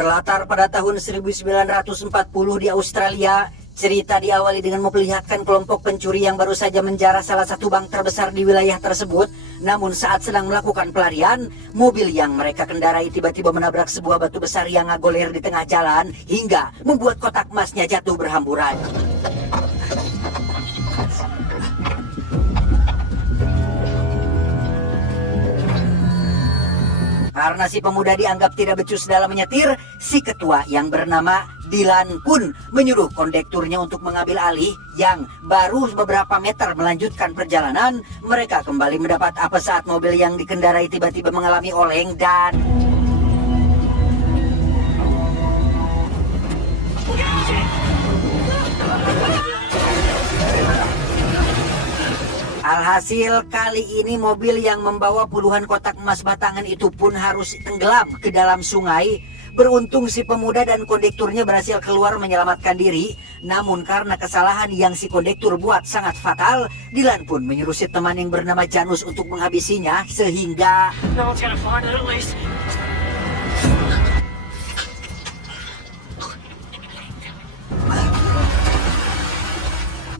Berlatar pada tahun 1940 di Australia, cerita diawali dengan memperlihatkan kelompok pencuri yang baru saja menjarah salah satu bank terbesar di wilayah tersebut. Namun saat sedang melakukan pelarian, mobil yang mereka kendarai tiba-tiba menabrak sebuah batu besar yang ngagoler di tengah jalan hingga membuat kotak emasnya jatuh berhamburan. Karena si pemuda dianggap tidak becus dalam menyetir, si ketua yang bernama Dylan pun menyuruh kondekturnya untuk mengambil alih. Yang baru beberapa meter melanjutkan perjalanan, mereka kembali mendapat apes saat mobil yang dikendarai tiba-tiba mengalami oleng dan alhasil kali ini mobil yang membawa puluhan kotak emas batangan itu pun harus tenggelam ke dalam sungai. Beruntung si pemuda dan kondekturnya berhasil keluar menyelamatkan diri. Namun karena kesalahan yang si kondektur buat sangat fatal, Dylan pun menyuruh si teman yang bernama Janus untuk menghabisinya sehingga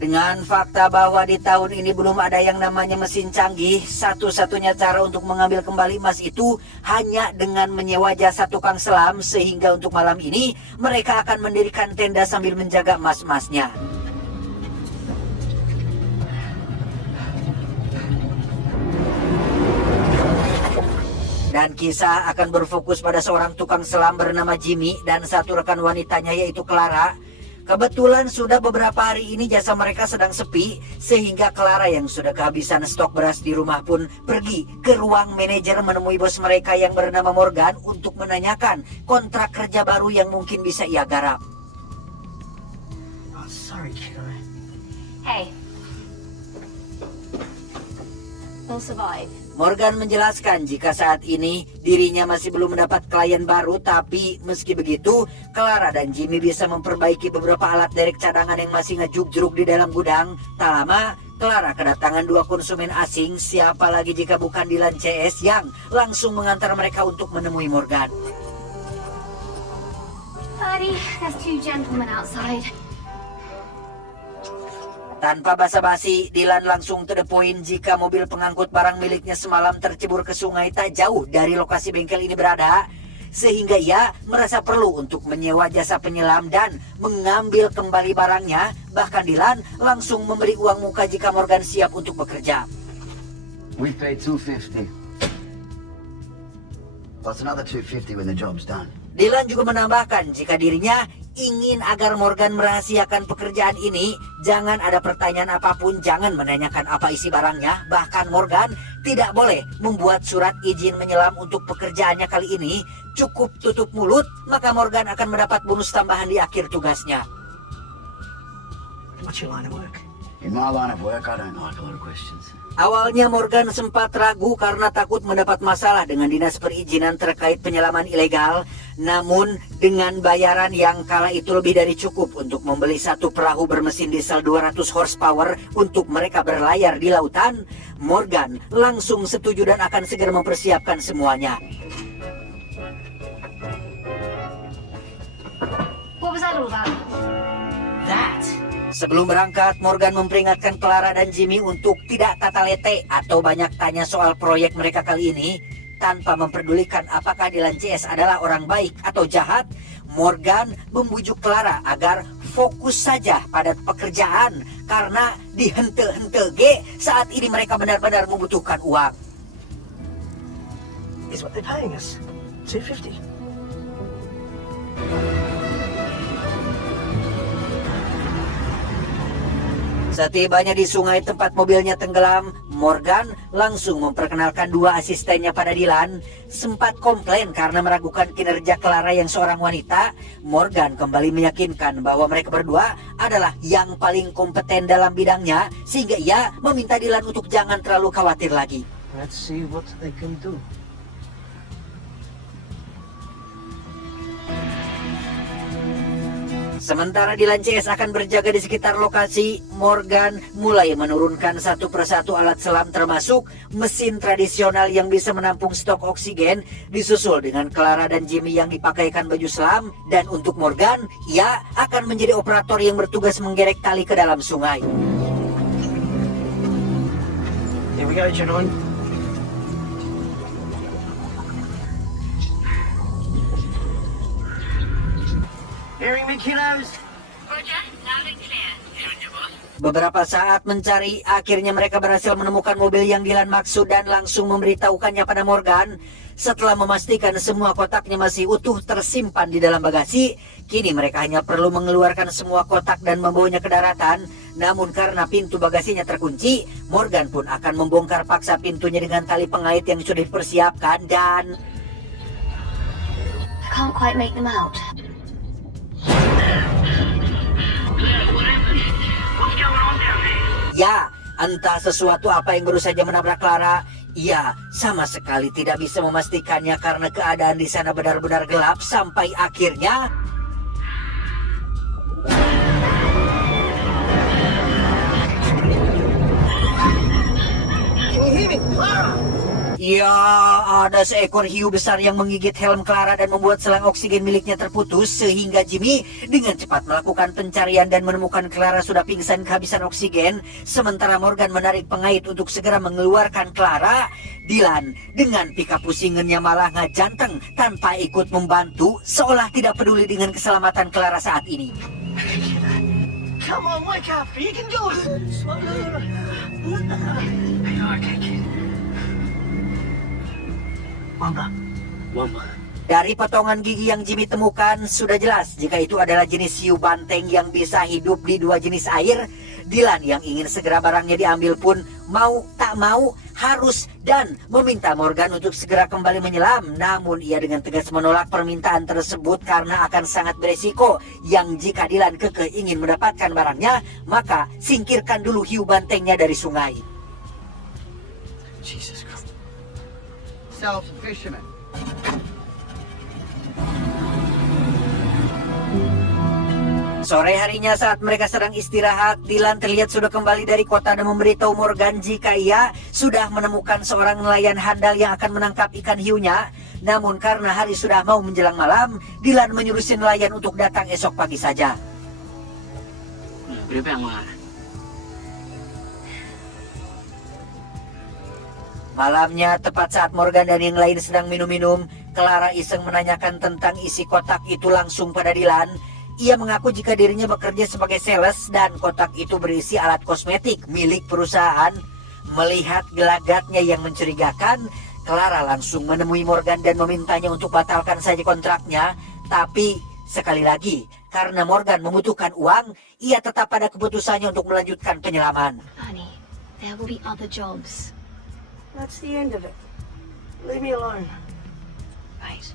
dengan fakta bahwa di tahun ini belum ada yang namanya mesin canggih, satu-satunya cara untuk mengambil kembali emas itu hanya dengan menyewa jasa tukang selam, sehingga untuk malam ini mereka akan mendirikan tenda sambil menjaga emas-emasnya. Dan kisah akan berfokus pada seorang tukang selam bernama Jimmy dan satu rekan wanitanya yaitu Clara. Kebetulan sudah beberapa hari ini jasa mereka sedang sepi, sehingga Clara yang sudah kehabisan stok beras di rumah pun pergi ke ruang manajer menemui bos mereka yang bernama Morgan untuk menanyakan kontrak kerja baru yang mungkin bisa ia garap. Oh, sorry, kiddo. Hey. We'll survive. Morgan menjelaskan jika saat ini dirinya masih belum mendapat klien baru, tapi meski begitu Clara dan Jimmy bisa memperbaiki beberapa alat derek cadangan yang masih ngejuk-jeruk di dalam gudang. Tak lama Clara kedatangan dua konsumen asing, siapa lagi jika bukan Dylan CS yang langsung mengantar mereka untuk menemui Morgan. Buddy, there's two gentlemen outside. Tanpa basa-basi, Dylan langsung to the point jika mobil pengangkut barang miliknya semalam tercebur ke sungai tak jauh dari lokasi bengkel ini berada. Sehingga ia merasa perlu untuk menyewa jasa penyelam dan mengambil kembali barangnya. Bahkan Dylan langsung memberi uang muka jika Morgan siap untuk bekerja. We pay $250. Plus another $250 when the job's done. Dylan juga menambahkan jika dirinya ingin agar Morgan merahasiakan pekerjaan ini, jangan ada pertanyaan apapun, jangan menanyakan apa isi barangnya. Bahkan Morgan tidak boleh membuat surat izin menyelam untuk pekerjaannya kali ini. Cukup tutup mulut, maka Morgan akan mendapat bonus tambahan di akhir tugasnya. What's your line of work? In my line of work, I don't like a lot of questions. Awalnya Morgan sempat ragu karena takut mendapat masalah dengan dinas perizinan terkait penyelaman ilegal. Namun dengan bayaran yang kala itu lebih dari cukup untuk membeli satu perahu bermesin diesel 200 horsepower untuk mereka berlayar di lautan, Morgan langsung setuju dan akan segera mempersiapkan semuanya. What was that all about? That? Sebelum berangkat, Morgan memperingatkan Clara dan Jimmy untuk tidak tatalete atau banyak tanya soal proyek mereka kali ini. Tanpa memperdulikan apakah Dylan CS adalah orang baik atau jahat, Morgan membujuk Clara agar fokus saja pada pekerjaan karena dihente-hente saat ini mereka benar-benar membutuhkan uang. Is what they're paying us. $250. Setibanya di sungai tempat mobilnya tenggelam, Morgan langsung memperkenalkan dua asistennya pada Dylan. Sempat komplain karena meragukan kinerja Clara yang seorang wanita, Morgan kembali meyakinkan bahwa mereka berdua adalah yang paling kompeten dalam bidangnya, sehingga ia meminta Dylan untuk jangan terlalu khawatir lagi. Let's see what they can do. Sementara Dylan CS akan berjaga di sekitar lokasi, Morgan mulai menurunkan satu persatu alat selam termasuk mesin tradisional yang bisa menampung stok oksigen, disusul dengan Clara dan Jimmy yang dipakaikan baju selam, dan untuk Morgan, ia akan menjadi operator yang bertugas menggerek tali ke dalam sungai. Here we go, gentlemen. Hearing me, kiddos? Beberapa saat mencari, akhirnya mereka berhasil menemukan mobil yang Dylan maksud dan langsung memberitahukannya pada Morgan. Setelah memastikan semua kotaknya masih utuh tersimpan di dalam bagasi, kini mereka hanya perlu mengeluarkan semua kotak dan membawanya ke daratan. Namun karena pintu bagasinya terkunci, Morgan pun akan membongkar paksa pintunya dengan tali pengait yang sudah dipersiapkan dan... I can't quite make them out. Ya, entah sesuatu apa yang baru saja menabrak Clara. Ia sama sekali tidak bisa memastikannya karena keadaan di sana benar-benar gelap sampai akhirnya... Can you hear me? Clara! Ya, ada seekor hiu besar yang menggigit helm Clara dan membuat selang oksigen miliknya terputus sehingga Jimmy dengan cepat melakukan pencarian dan menemukan Clara sudah pingsan kehabisan oksigen. Sementara Morgan menarik pengait untuk segera mengeluarkan Clara. Dylan dengan pika pusingannya malah ngajanteng tanpa ikut membantu, seolah tidak peduli dengan keselamatan Clara saat ini. Come on, wake up! You can do it! Are you okay, kid? Wamba. Dari potongan gigi yang Jimmy temukan, sudah jelas jika itu adalah jenis hiu banteng yang bisa hidup di dua jenis air. Dylan yang ingin segera barangnya diambil pun mau tak mau harus dan meminta Morgan untuk segera kembali menyelam. Namun ia dengan tegas menolak permintaan tersebut karena akan sangat beresiko yang jika Dylan kekeh ingin mendapatkan barangnya, maka singkirkan dulu hiu bantengnya dari sungai. Jesus Christ. Self-fisherman. Sore harinya saat mereka sedang istirahat, Dylan terlihat sudah kembali dari kota dan memberitahu Morgan jika ia sudah menemukan seorang nelayan handal yang akan menangkap ikan hiunya. Namun karena hari sudah mau menjelang malam, Dylan menyuruh si nelayan untuk datang esok pagi saja. Malamnya, tepat saat Morgan dan yang lain sedang minum-minum, Clara iseng menanyakan tentang isi kotak itu langsung pada Dylan. Ia mengaku jika dirinya bekerja sebagai sales dan kotak itu berisi alat kosmetik milik perusahaan. Melihat gelagatnya yang mencurigakan, Clara langsung menemui Morgan dan memintanya untuk batalkan saja kontraknya. Tapi sekali lagi, karena Morgan membutuhkan uang, ia tetap pada keputusannya untuk melanjutkan penyelaman. Honey, there will be other jobs. That's the end of it. Leave me alone. Right.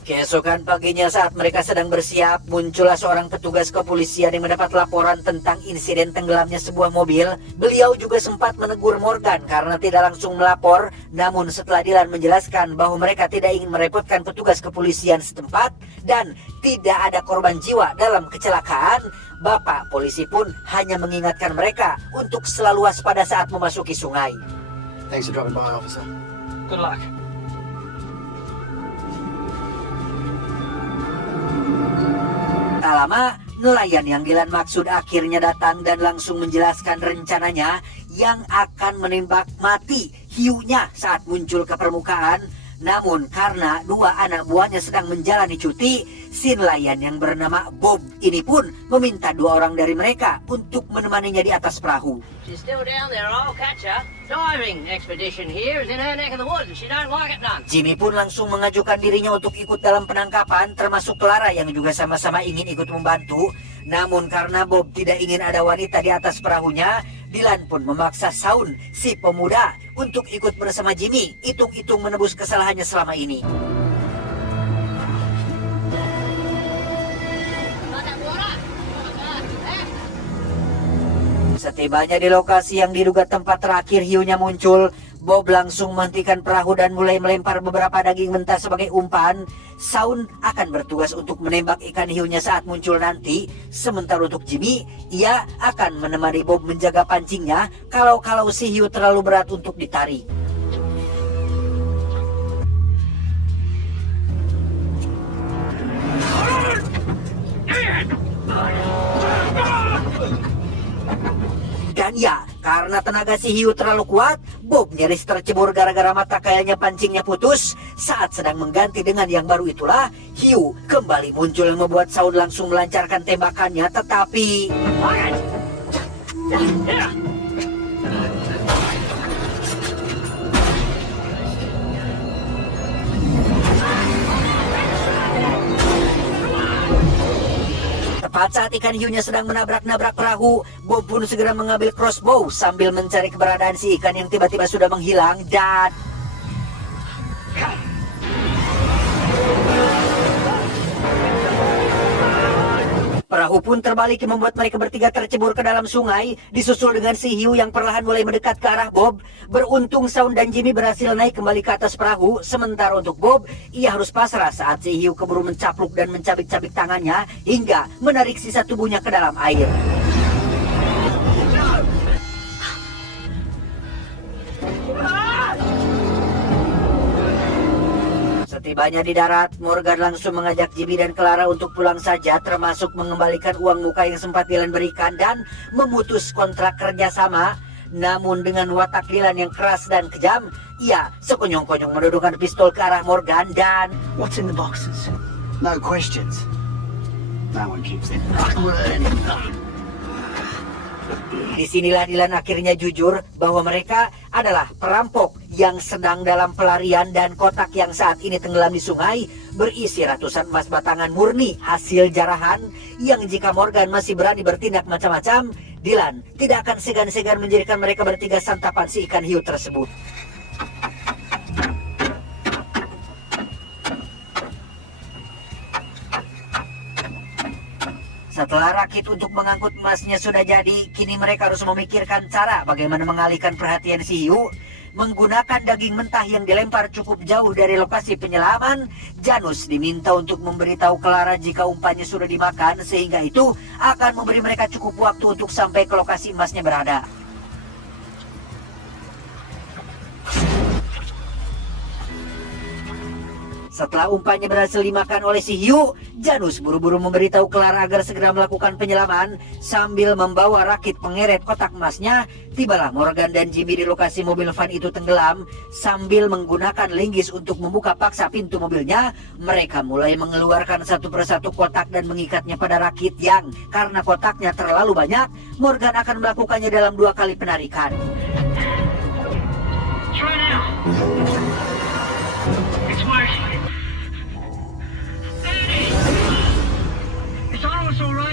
Keesokan paginya saat mereka sedang bersiap, muncullah seorang petugas kepolisian yang mendapat laporan tentang insiden tenggelamnya sebuah mobil. Beliau juga sempat menegur Morgan karena tidak langsung melapor. Namun setelah Dylan menjelaskan bahwa mereka tidak ingin merepotkan petugas kepolisian setempat dan tidak ada korban jiwa dalam kecelakaan, Bapak polisi pun hanya mengingatkan mereka untuk selalu waspada saat memasuki sungai. Thanks for dropping by, officer. Good luck. Tak lama, nelayan yang Dylan maksud akhirnya datang dan langsung menjelaskan rencananya yang akan menembak mati hiunya saat muncul ke permukaan. Namun karena dua anak buahnya sedang menjalani cuti, si nelayan yang bernama Bob ini pun meminta dua orang dari mereka untuk menemaninya di atas perahu. She's still down there, I'll catch her. Diving expedition here is in her neck of the woods and she don't like it none. Jimmy pun langsung mengajukan dirinya untuk ikut dalam penangkapan, termasuk Clara yang juga sama-sama ingin ikut membantu. Namun karena Bob tidak ingin ada wanita di atas perahunya, Dylan pun memaksa Shaun, si pemuda, untuk ikut bersama Jimmy, hitung-hitung menebus kesalahannya selama ini. Setibanya di lokasi yang diduga tempat terakhir hiunya muncul, Bob langsung menghentikan perahu dan mulai melempar beberapa daging mentah sebagai umpan. Shaun akan bertugas untuk menembak ikan hiunya saat muncul nanti. Sementara untuk Jimmy, ia akan menemani Bob menjaga pancingnya kalau si hiu terlalu berat untuk ditarik. Dan ya, karena tenaga si hiu terlalu kuat, Bob nyaris tercebur gara-gara mata kailnya pancingnya putus. Saat sedang mengganti dengan yang baru itulah, hiu kembali muncul yang membuat Shaun langsung melancarkan tembakannya, tetapi... Tepat saat ikan hiunya sedang menabrak-nabrak perahu, Bob pun segera mengambil crossbow sambil mencari keberadaan si ikan yang tiba-tiba sudah menghilang dan... Perahu pun terbalik yang membuat mereka bertiga tercebur ke dalam sungai, disusul dengan si hiu yang perlahan mulai mendekat ke arah Bob. Beruntung Shaun dan Jimmy berhasil naik kembali ke atas perahu, sementara untuk Bob, ia harus pasrah saat si hiu keburu mencapluk dan mencabik-cabik tangannya hingga menarik sisa tubuhnya ke dalam air. Setibanya di darat, Morgan langsung mengajak Jimmy dan Clara untuk pulang saja, termasuk mengembalikan uang muka yang sempat Dylan berikan dan memutus kontrak kerjasama. Namun dengan watak Dylan yang keras dan kejam, ia sekonyong-konyong menodongkan pistol ke arah Morgan dan... What's in the boxes? No questions. No one keeps them. Disinilah Dylan akhirnya jujur bahwa mereka adalah perampok yang sedang dalam pelarian dan kotak yang saat ini tenggelam di sungai berisi ratusan emas batangan murni hasil jarahan yang jika Morgan masih berani bertindak macam-macam, Dylan tidak akan segan-segan menjadikan mereka bertiga santapan si ikan hiu tersebut. Setelah rakit untuk mengangkut emasnya sudah jadi, kini mereka harus memikirkan cara bagaimana mengalihkan perhatian si hiu. Menggunakan daging mentah yang dilempar cukup jauh dari lokasi penyelaman, Janus diminta untuk memberitahu Clara jika umpannya sudah dimakan, sehingga itu akan memberi mereka cukup waktu untuk sampai ke lokasi emasnya berada. Setelah umpannya berhasil dimakan oleh si hiu, Janus buru-buru memberitahu Clara agar segera melakukan penyelaman. Sambil membawa rakit pengeret kotak emasnya, tibalah Morgan dan Jimmy di lokasi mobil van itu tenggelam. Sambil menggunakan linggis untuk membuka paksa pintu mobilnya, mereka mulai mengeluarkan satu persatu kotak dan mengikatnya pada rakit yang karena kotaknya terlalu banyak, Morgan akan melakukannya dalam 2 kali penarikan. Try now. It's working.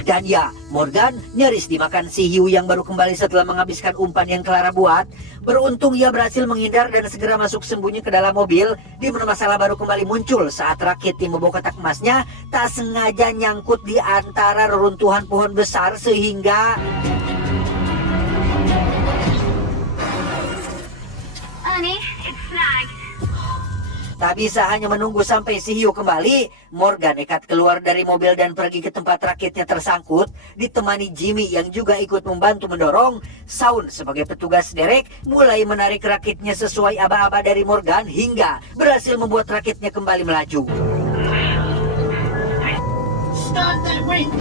Dan ya, Morgan nyaris dimakan si hiu yang baru kembali setelah menghabiskan umpan yang Clara buat. Beruntung ia berhasil menghindar dan segera masuk sembunyi ke dalam mobil, di mana masalah baru kembali muncul saat rakit yang membawa kotak emasnya tak sengaja nyangkut di antara reruntuhan pohon besar sehingga... Honey, it's snagged. Tak bisa hanya menunggu sampai si hiu kembali, Morgan nekat keluar dari mobil dan pergi ke tempat rakitnya tersangkut, ditemani Jimmy yang juga ikut membantu mendorong. Shaun sebagai petugas derek mulai menarik rakitnya sesuai aba-aba dari Morgan hingga berhasil membuat rakitnya kembali melaju. Start that wing.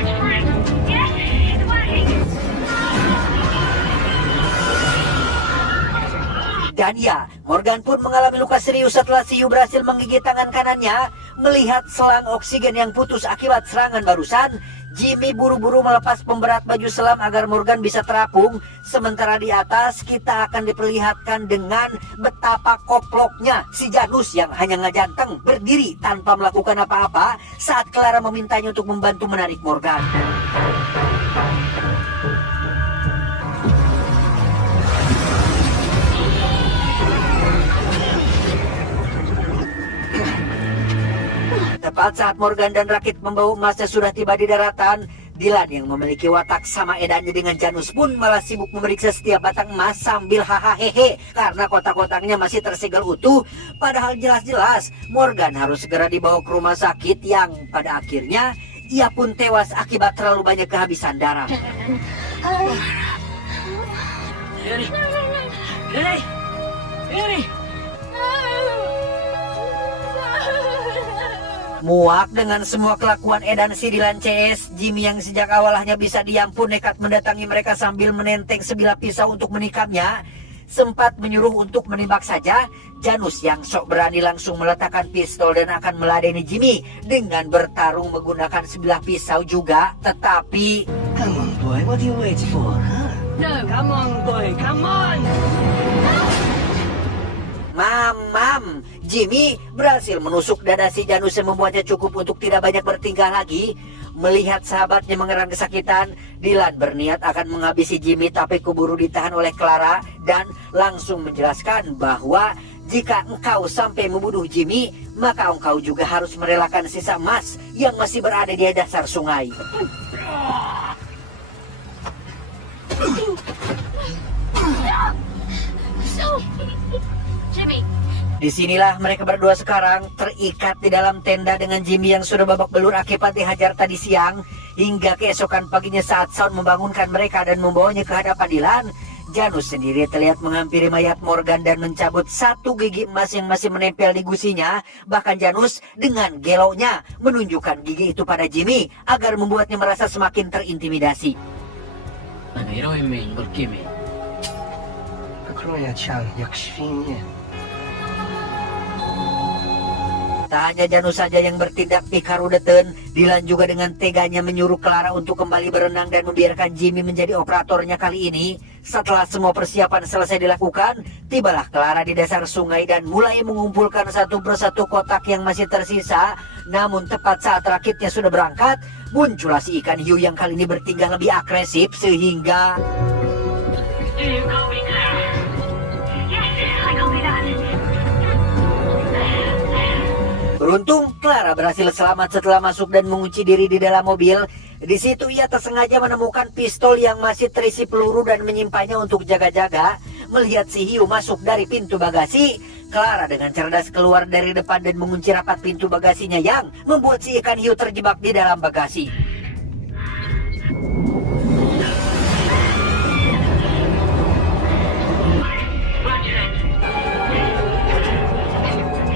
It's free. Yes, it's working. Dan ya, Morgan pun mengalami luka serius setelah si hiu berhasil menggigit tangan kanannya. Melihat selang oksigen yang putus akibat serangan barusan, Jimmy buru-buru melepas pemberat baju selam agar Morgan bisa terapung. Sementara di atas kita akan diperlihatkan dengan betapa koploknya si Janus yang hanya ngejanteng berdiri tanpa melakukan apa-apa saat Clara memintanya untuk membantu menarik Morgan. Tepat saat Morgan dan rakit membawa emasnya sudah tiba di daratan, Dylan yang memiliki watak sama edannya dengan Janus pun malah sibuk memeriksa setiap batang emas sambil hahaha karena kotak-kotaknya masih tersegel utuh. Padahal jelas-jelas Morgan harus segera dibawa ke rumah sakit yang pada akhirnya ia pun tewas akibat terlalu banyak kehabisan darah. Ini. Muak dengan semua kelakuan edan si Dylan CS, Jimmy yang sejak awal hanya bisa diam pun nekat mendatangi mereka sambil menenteng sebilah pisau untuk menikamnya. Sempat menyuruh untuk menembak saja, Janus yang sok berani langsung meletakkan pistol dan akan meladeni Jimmy dengan bertarung menggunakan sebilah pisau juga. Tetapi Come on, boy. What are you waiting for, huh? No. Come on, boy. Come on! Mam, Jimmy berhasil menusuk dada si Janus yang membuatnya cukup untuk tidak banyak bertingkah lagi. Melihat sahabatnya mengerang kesakitan, Dylan berniat akan menghabisi Jimmy tapi keburu ditahan oleh Clara dan langsung menjelaskan bahwa jika engkau sampai membunuh Jimmy, maka engkau juga harus merelakan sisa emas yang masih berada di dasar sungai. Jimmy. Disinilah mereka berdua sekarang terikat di dalam tenda dengan Jimmy yang sudah babak belur akibat dihajar tadi siang. Hingga keesokan paginya saat Sound membangunkan mereka dan membawanya ke hadapan Dylan, Janus sendiri terlihat menghampiri mayat Morgan dan mencabut satu gigi emas yang masih menempel di gusinya. Bahkan Janus dengan geloknya menunjukkan gigi itu pada Jimmy agar membuatnya merasa semakin terintimidasi. Tak hanya Janus saja yang bertindak pikarudeten, Dylan juga dengan teganya menyuruh Clara untuk kembali berenang dan membiarkan Jimmy menjadi operatornya kali ini. Setelah semua persiapan selesai dilakukan, tibalah Clara di dasar sungai dan mulai mengumpulkan satu persatu kotak yang masih tersisa. Namun tepat saat rakitnya sudah berangkat, muncullah si ikan hiu yang kali ini bertingkah lebih agresif sehingga... Do you copy, Clara? Yes, I copy that. Beruntung, Clara berhasil selamat setelah masuk dan mengunci diri di dalam mobil. Di situ ia tersengaja menemukan pistol yang masih terisi peluru dan menyimpannya untuk jaga-jaga. Melihat si hiu masuk dari pintu bagasi, Clara dengan cerdas keluar dari depan dan mengunci rapat pintu bagasinya yang membuat si ikan hiu terjebak di dalam bagasi.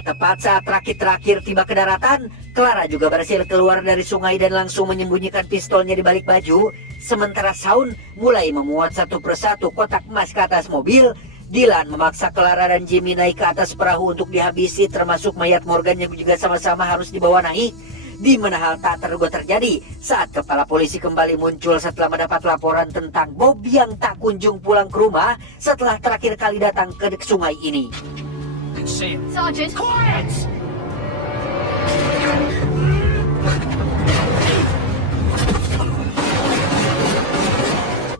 Tepat saat rakit terakhir tiba ke daratan, Clara juga berhasil keluar dari sungai dan langsung menyembunyikan pistolnya di balik baju. Sementara Sound mulai memuat satu persatu kotak emas ke atas mobil. Dylan memaksa Clara dan Jimmy naik ke atas perahu untuk dihabisi, termasuk mayat Morgan yang juga sama-sama harus dibawa naik. Di mana hal tak terduga terjadi saat kepala polisi kembali muncul setelah mendapat laporan tentang Bob yang tak kunjung pulang ke rumah setelah terakhir kali datang ke sungai ini. Sergeant. Quiet!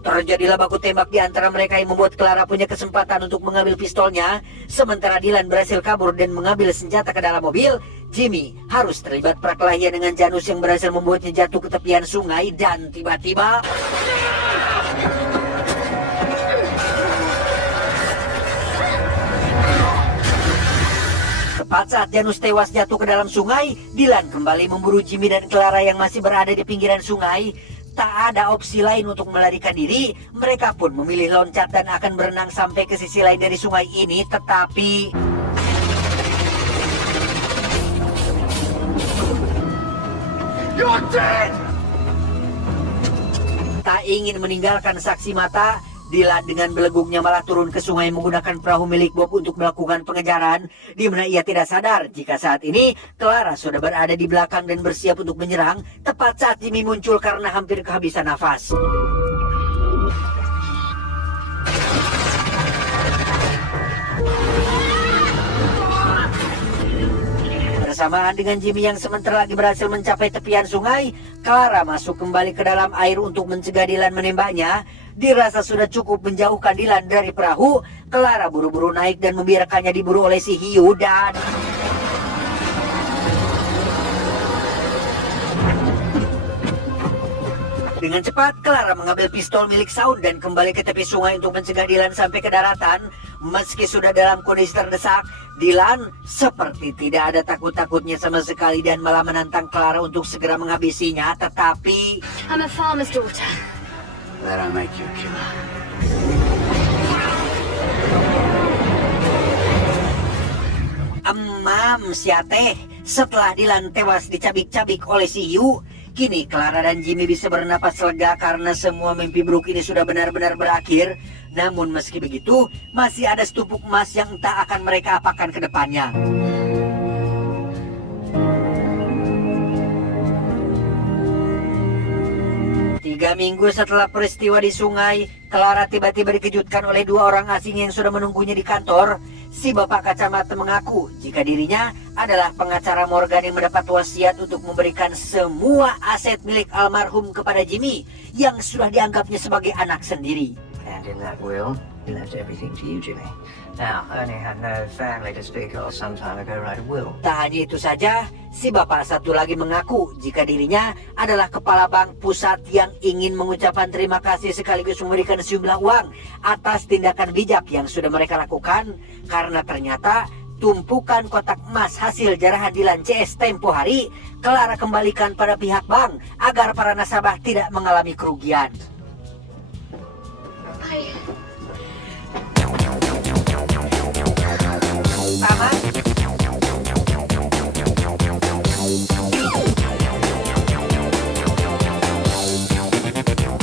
Terjadilah baku tembak di antara mereka yang membuat Clara punya kesempatan untuk mengambil pistolnya. Sementara Dylan berhasil kabur dan mengambil senjata ke dalam mobil, Jimmy harus terlibat perkelahian dengan Janus yang berhasil membuatnya jatuh ke tepian sungai dan tiba-tiba... Tepat saat Janus tewas jatuh ke dalam sungai, Dylan kembali memburu Jimmy dan Clara yang masih berada di pinggiran sungai. Tak ada opsi lain untuk melarikan diri, mereka pun memilih loncat dan akan berenang sampai ke sisi lain dari sungai ini, tetapi... You're dead! Tak ingin meninggalkan saksi mata, Dylan dengan belegungnya malah turun ke sungai menggunakan perahu milik Bob untuk melakukan pengejaran, di mana ia tidak sadar jika saat ini Clara sudah berada di belakang dan bersiap untuk menyerang tepat saat Jimmy muncul karena hampir kehabisan nafas. Bersamaan dengan Jimmy yang sementara lagi berhasil mencapai tepian sungai, Clara masuk kembali ke dalam air untuk mencegah Dylan menembaknya. Dirasa sudah cukup menjauhkan Dylan dari perahu, Clara buru-buru naik dan membiarkannya diburu oleh si hiu dan... Dengan cepat, Clara mengambil pistol milik Saul dan kembali ke tepi sungai untuk mencegah Dylan sampai ke daratan. Meski sudah dalam kondisi terdesak, Dylan seperti tidak ada takut-takutnya sama sekali dan malah menantang Clara untuk segera menghabisinya. Tetapi I'm a farmer's daughter. That I make you a killer. Emam siateh, setelah Dylan tewas dicabik-cabik oleh si Yu, kini Clara dan Jimmy bisa bernapas lega karena semua mimpi buruk ini sudah benar-benar berakhir. Namun meski begitu, masih ada setumpuk emas yang entah akan mereka apakan ke depannya. Tiga minggu setelah peristiwa di sungai, Clara tiba-tiba dikejutkan oleh dua orang asing yang sudah menunggunya di kantor. Si bapak kacamata mengaku jika dirinya adalah pengacara Morgan yang mendapat wasiat untuk memberikan semua aset milik almarhum kepada Jimmy yang sudah dianggapnya sebagai anak sendiri. And in that will, he left everything to you, Jimmy. Now, Ernie had no family to speak of some time ago, write a will. Tak hanya itu saja, si bapak satu lagi mengaku jika dirinya adalah kepala bank pusat yang ingin mengucapkan terima kasih sekaligus memberikan sejumlah uang atas tindakan bijak yang sudah mereka lakukan, karena ternyata tumpukan kotak emas hasil jarahan Dylan CS tempo hari Clara kembalikan pada pihak bank agar para nasabah tidak mengalami kerugian. Paman,